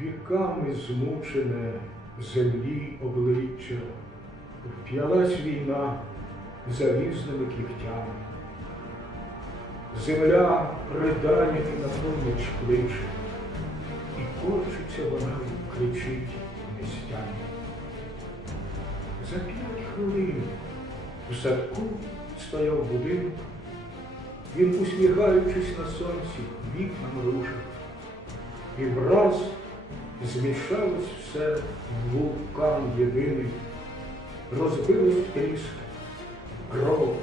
віками змучене землі обличчя, вп'ялась війна залізними кігтями. Земля ридає і на поміч кличе, і корчиться вона й кричить нестями. За п'ять хвилин в садку стояв будинок, він, усміхаючись на сонці, вікнам рушив, і враз змішалось все в вулкан єдиний, розбилось тріск, кров,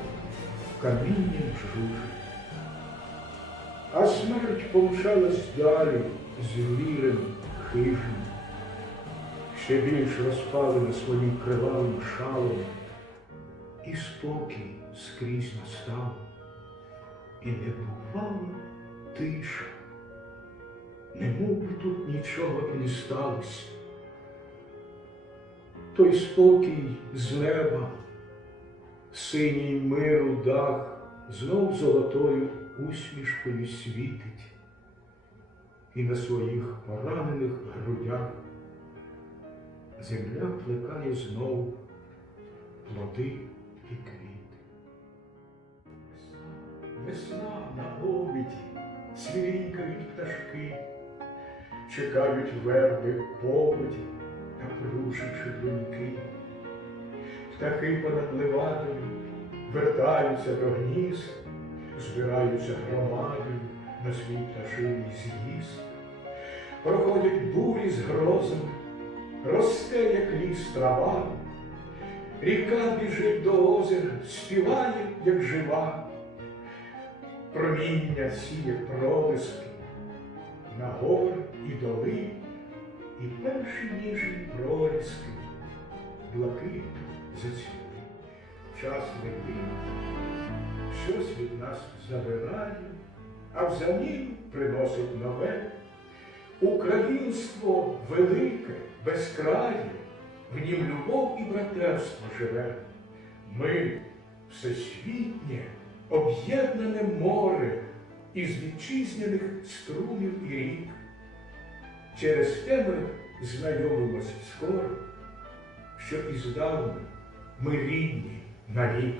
камінням жужить. А смерть помчалась далі звірем хижим, ще більш розпалена своїм кривавим шалом, і спокій скрізь настав, і не бувала тиша, не мов би тут нічого і не сталося. Той спокій з неба, синій миру дах, знов золотою усмішкою світить, і на своїх поранених грудях земля плекає знов плоди і квіти. Весна на обіді, свірінькають пташки, чекають верби поводі, напруживши дзвінки. Птахи понад левадою вертаються до гнізд, збираються громадою на свій пташиний з'їзд. Проходять бурі з грозами, росте, як ліс трава, ріка біжить до озера, співає, як жива, проміння сіє пролиски на гори і перші ніжні проліски блакитно зацвіли. Час летить, щось від нас забирає, а взамін приносить нове. Українство велике, безкрає, в нім любов і братерство живе. Ми всесвітнє, об'єднане море із вітчизняних струмів і рік. Через те ми знайомимось скоро, що іздавна ми рідні навік.